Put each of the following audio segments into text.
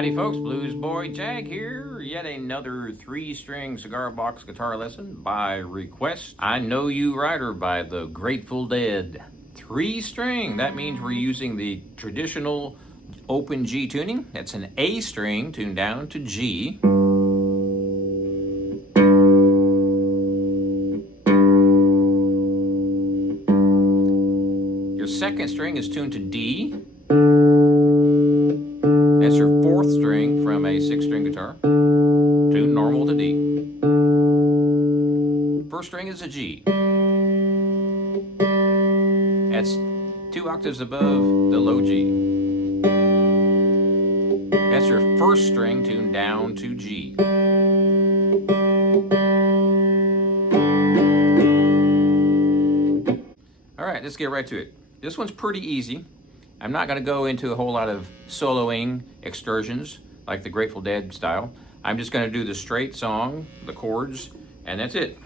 Howdy folks, Bluesboyjag here. Yet another 3-string cigar box guitar lesson by request. I Know You Rider by the Grateful Dead. 3-string, that means we're using the traditional open G tuning. That's an A string tuned down to G. Your second string is tuned to D. That's your 4th string from a 6-string guitar, tuned normal to D. First string is a G. That's 2 octaves above the low G. That's your 1st string tuned down to G. All right, let's get right to it. This one's pretty easy. I'm not going to go into a whole lot of soloing excursions like the Grateful Dead style. I'm just going to do the straight song, the chords, and that's it.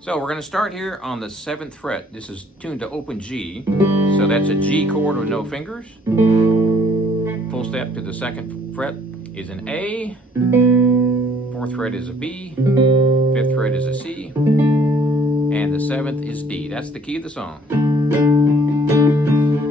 So we're going to start here on the 7th fret. This is tuned to open G, so that's a G chord with no fingers. Full step to the 2nd fret is an A, 4th fret is a B, 5th fret is a C, and the 7th is D. That's the key of the song.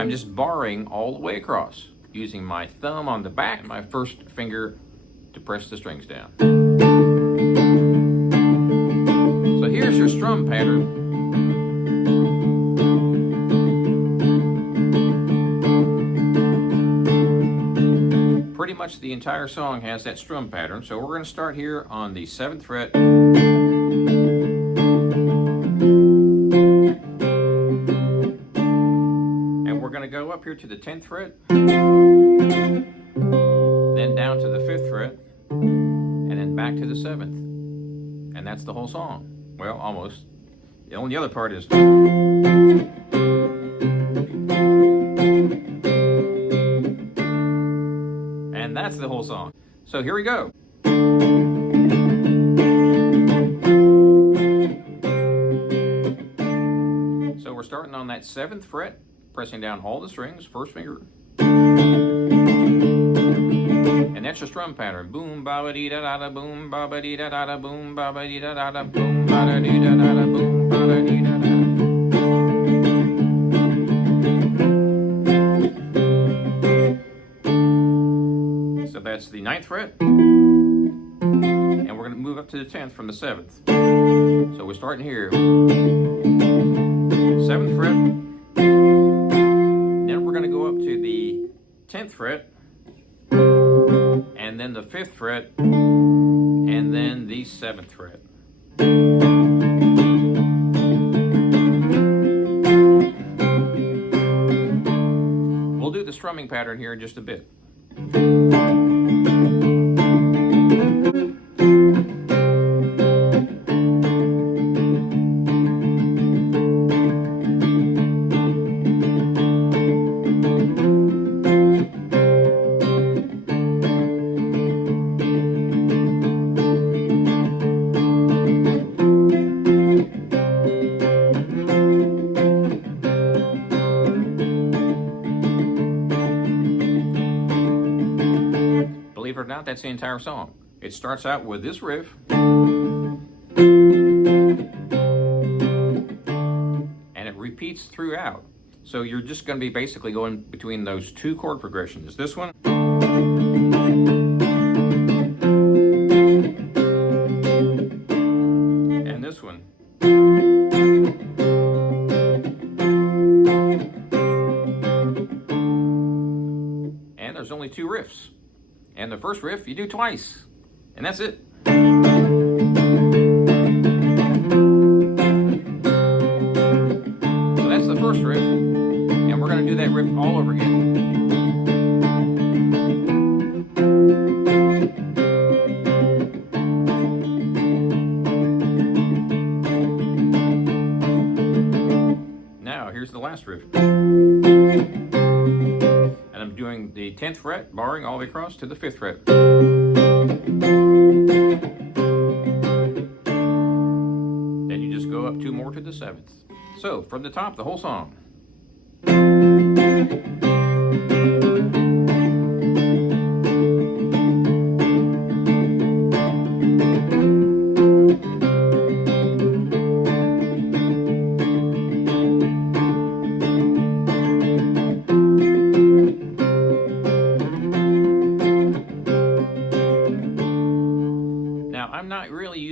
I'm just barring all the way across, using my thumb on the back and my 1st finger to press the strings down. So here's your strum pattern. Pretty much the entire song has that strum pattern, so we're going to start here on the 7th fret. Go up here to the 10th fret, then down to the 5th fret, and then back to the 7th. And that's the whole song. Well, almost. The only other part is... And that's the whole song. So here we go. So we're starting on that 7th fret. Pressing down all the strings, 1st finger. And that's your strum pattern. Boom, ba ba dee da da da, boom, ba ba dee da da da, boom, ba ba dee da da da, boom, ba da dee da da da, boom, ba da dee da da. So that's the 9th fret. And we're going to move up to the 10th from the 7th. So we're starting here. 7th fret. We're going to go up to the 10th fret, and then the 5th fret, and then the 7th fret. We'll do the strumming pattern here in just a bit. Believe it or not, that's the entire song. It starts out with this riff, and it repeats throughout. So you're just going to be basically going between those 2 chord progressions. This one, and this one. And there's only 2 riffs. And the first riff you do twice, and that's it. So that's the first riff, and we're going to do that riff all over again. Now here's the last riff. I'm doing the 10th fret, barring all the way across to the 5th fret. Then you just go up 2 more to the 7th. So, from the top, the whole song.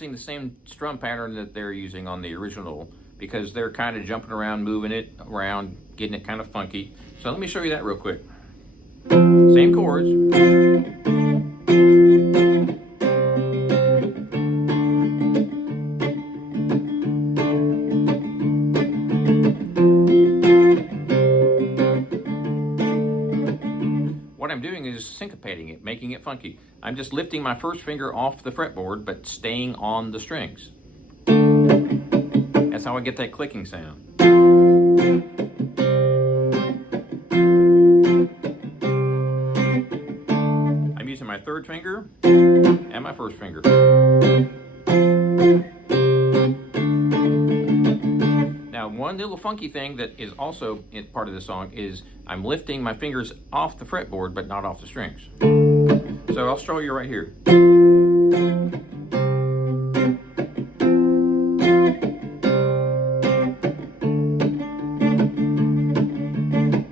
using the same strum pattern that they're using on the original, because they're kind of jumping around, moving it around, getting it kind of funky. So let me show you that real quick. Same chords. What I'm doing is syncopating it, making it funky. I'm just lifting my first finger off the fretboard, but staying on the strings. That's how I get that clicking sound. I'm using my third finger and my first finger. Now, one little funky thing that is also part of the song is I'm lifting my fingers off the fretboard, but not off the strings. So I'll show you right here.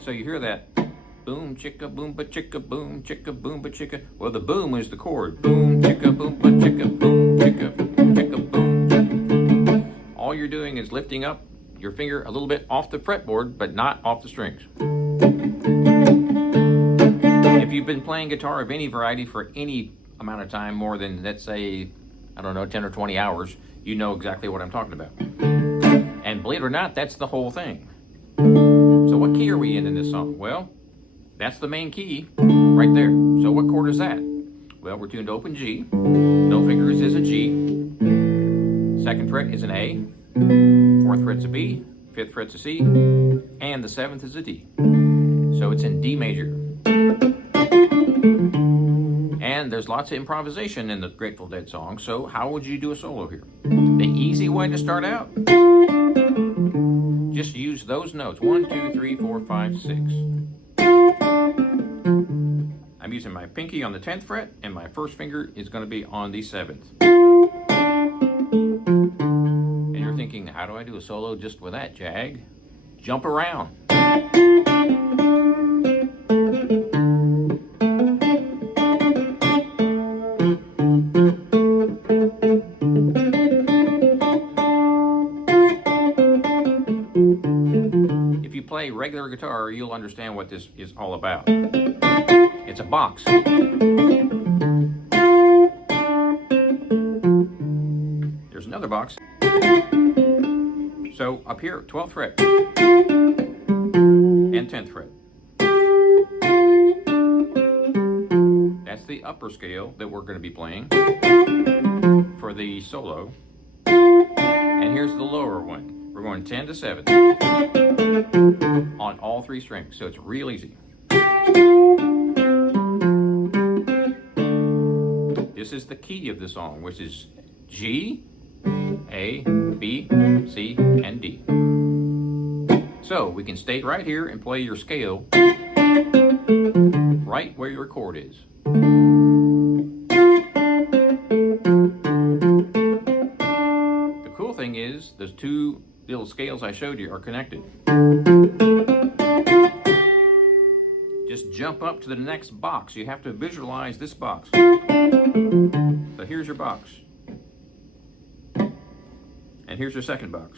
So you hear that boom chicka boom ba chicka boom chicka boom ba chicka. Well, the boom is the chord. Boom chicka boom ba chicka boom chicka chicka boom. All you're doing is lifting up your finger a little bit off the fretboard, but not off the strings. If you've been playing guitar of any variety for any amount of time, more than, let's say, I don't know, 10 or 20 hours, you know exactly what I'm talking about. And believe it or not, that's the whole thing. So what key are we in this song? Well, that's the main key right there. So what chord is that? Well, we're tuned to open G. No fingers is a G. Second fret is an A. Fourth fret's a B. Fifth fret's a C. And the seventh is a D. So it's in D major. And there's lots of improvisation in the Grateful Dead song, so how would you do a solo here? The easy way to start out, just use those notes. 1, 2, 3, 4, 5, 6. I'm using my pinky on the 10th fret, and my first finger is going to be on the 7th. And you're thinking, how do I do a solo just with that, Jag? Jump around. If you play regular guitar, you'll understand what this is all about. It's a box. There's another box. So up here, 12th fret and 10th fret. That's the upper scale that we're going to be playing for the solo. And here's the lower one. We're going 10 to 7 on all three strings, so it's real easy. This is the key of the song, which is G, A, B, C, and D. So we can stay right here and play your scale right where your chord is. The cool thing is, those two little scales I showed you are connected. Just jump up to the next box. You have to visualize this box. So here's your box. And here's your second box.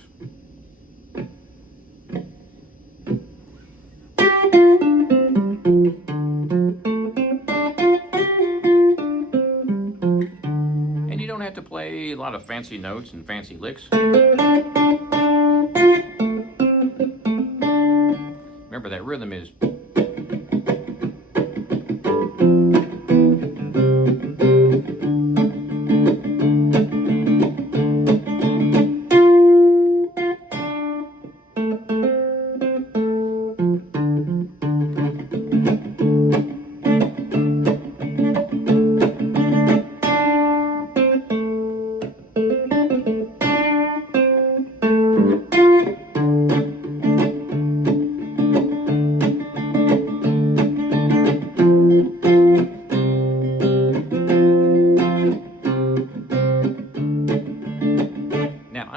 And you don't have to play a lot of fancy notes and fancy licks. Remember, that rhythm is.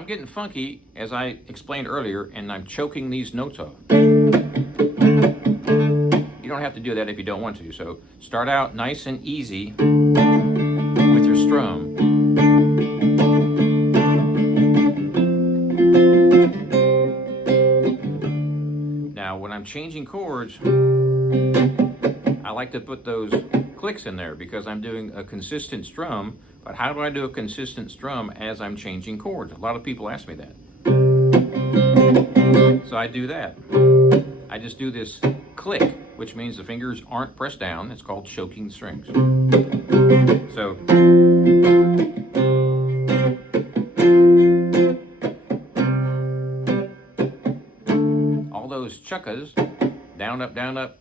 Getting funky, as I explained earlier, and I'm choking these notes off. You don't have to do that if you don't want to. So start out nice and easy with your strum. when I'm changing chords, I like to put those clicks in there because I'm doing a consistent strum. But how do I do a consistent strum as I'm changing chords? A lot of people ask me that. So I do that. I just do this click, which means the fingers aren't pressed down. It's called choking strings. So all those chuckas, down, up,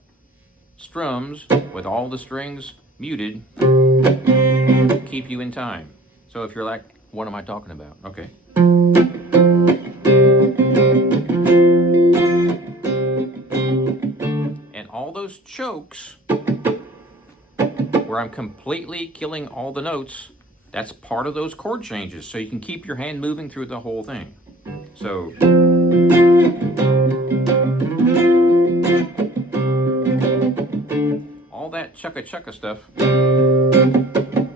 strums with all the strings muted keep you in time. So if you're like, what am I talking about? Okay. And all those chokes where I'm completely killing all the notes, that's part of those chord changes. So you can keep your hand moving through the whole thing. So all that chukka stuff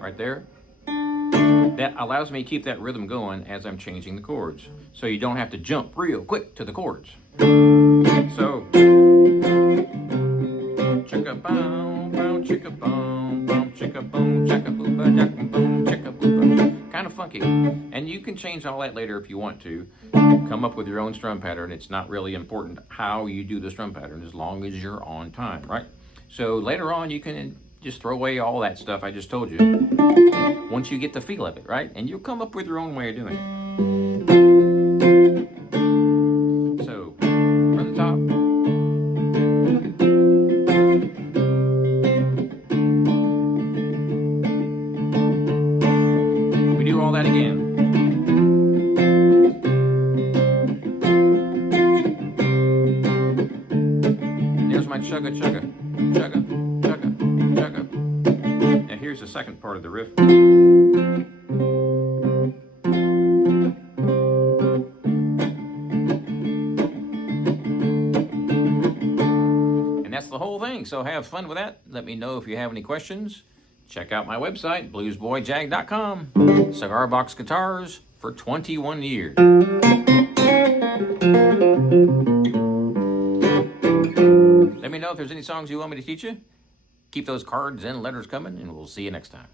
right there, that allows me to keep that rhythm going as I'm changing the chords. So you don't have to jump real quick to the chords. So chicka boom, boom, chicka boom, boom, chicka boom, chicka booba, chicka boom, chicka booba. Kind of funky. And you can change all that later if you want to. Come up with your own strum pattern. It's not really important how you do the strum pattern as long as you're on time, right? So later on you can just throw away all that stuff I just told you once you get the feel of it, right? And you'll come up with your own way of doing it. So from the top. We do all that again. There's my chugga, chugga, chugga, chugga, chugga. Now here's the second part of the riff. And that's the whole thing. So have fun with that. Let me know if you have any questions. Check out my website, bluesboyjag.com. Cigar box guitars for 21 years. Let me know if there's any songs you want me to teach you. Keep those cards and letters coming, and we'll see you next time.